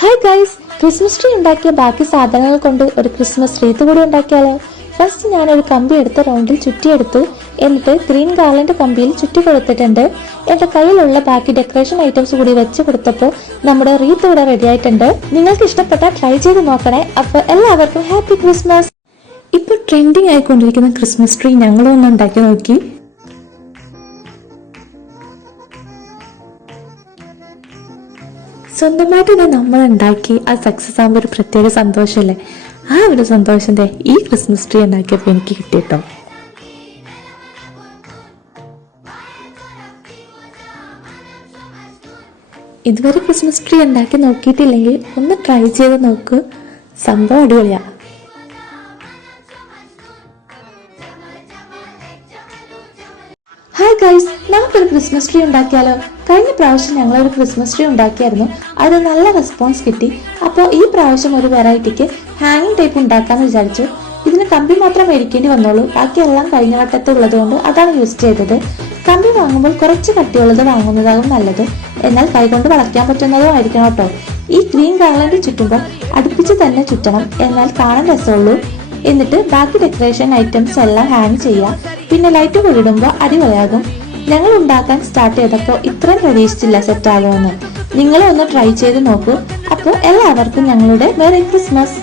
Hi guys Christmas tree ഉണ്ടാക്കിയ ബാക്കി സാധനങ്ങൾ കൊണ്ട് ഒരു ക്രിസ്മസ് റീത്ത് കൂടി ഉണ്ടാക്കിയാലോ? ഫസ്റ്റ് ഞാൻ ഒരു കമ്പി എടുത്ത് റൗണ്ടിൽ ചുറ്റിയെടുത്തു. എന്നിട്ട് ഗ്രീൻ ഗാർലൻഡ് കമ്പിയിൽ ചുറ്റി കൊടുത്തിട്ടുണ്ട്. എന്റെ കയ്യിലുള്ള ബാക്കി ഡെക്കറേഷൻ ഐറ്റംസ് കൂടി വെച്ച് കൊടുത്തപ്പോൾ നമ്മുടെ റീത്ത് ഇവിടെ റെഡി ആയിട്ടുണ്ട്. നിങ്ങൾക്ക് ഇഷ്ടപ്പെട്ട ട്രൈ ചെയ്ത് നോക്കണേ. അപ്പോൾ എല്ലാവർക്കും ഹാപ്പി ക്രിസ്മസ് ഇപ്പോൾ ട്രെൻഡിങ് ആയിക്കൊണ്ടിരിക്കുന്ന ക്രിസ്മസ് ട്രീ ഞങ്ങളും ഒന്ന് ഉണ്ടാക്കി നോക്കി. സ്വന്തമായിട്ട് ഇത് നമ്മൾ ഉണ്ടാക്കി ആ സക്സസ് ആകുമ്പോൾ ഒരു പ്രത്യേക സന്തോഷമല്ലേ ആ ഒരു സന്തോഷം ദേ ഈ ക്രിസ്മസ് ട്രീ ഉണ്ടാക്കിയപ്പോൾ എനിക്ക് കിട്ടിയിട്ടോ. ഇതുവരെ ക്രിസ്മസ് ട്രീ ഉണ്ടാക്കി നോക്കിയിട്ടില്ലെങ്കിൽ ഒന്ന് ട്രൈ ചെയ്ത് നോക്ക്. സംഭവം അടിപൊളിയാ. ഹായ് ഗൈസ് നമുക്കൊരു ക്രിസ്മസ് ട്രീ ഉണ്ടാക്കിയാലോ? കഴിഞ്ഞ പ്രാവശ്യം ഞങ്ങൾ ഒരു ക്രിസ്മസ് ട്രീ ഉണ്ടാക്കിയായിരുന്നു. അത് നല്ല റെസ്പോൺസ് കിട്ടി. അപ്പോൾ ഈ പ്രാവശ്യം ഒരു വെറൈറ്റിക്ക് ഹാങ്ങിങ് ടൈപ്പ് ഉണ്ടാക്കാമെന്ന് വിചാരിച്ചു. ഇതിന് കമ്പി മാത്രം മേടിക്കേണ്ടി വന്നോളൂ. ബാക്കിയെല്ലാം കഴിഞ്ഞ വട്ടത്തെ ഉള്ളതുകൊണ്ട് അതാണ് യൂസ് ചെയ്തത്. കമ്പി വാങ്ങുമ്പോൾ കുറച്ച് കട്ടിയുള്ളത് വാങ്ങുന്നതാകും നല്ലത്. എന്നാൽ കൈകൊണ്ട് വളയ്ക്കാൻ പറ്റുന്നതും ആയിരിക്കണം കേട്ടോ. ഈ ഗ്രീൻ ഗാർലൻഡ് ചുറ്റുമ്പോൾ അടുപ്പിച്ച് തന്നെ ചുറ്റണം. എന്നാൽ കാണാൻ രസമുള്ളൂ. എന്നിട്ട് ബാക്കി ഡെക്കറേഷൻ ഐറ്റംസ് എല്ലാം ഹാങ് ചെയ്യാം. പിന്നെ ലൈറ്റ് കൊണ്ടിടുമ്പോൾ അടിപൊളിയാകും. ഞങ്ങൾ ഉണ്ടാക്കാൻ സ്റ്റാർട്ട് ചെയ്തപ്പോൾ ഇത്രയും പ്രതീക്ഷിച്ചില്ല സെറ്റ് ആകുമെന്ന്. നിങ്ങളും ഒന്ന് ട്രൈ ചെയ്ത് നോക്കൂ. അപ്പോൾ എല്ലാവർക്കും ഞങ്ങളുടെ മെറി ക്രിസ്മസ്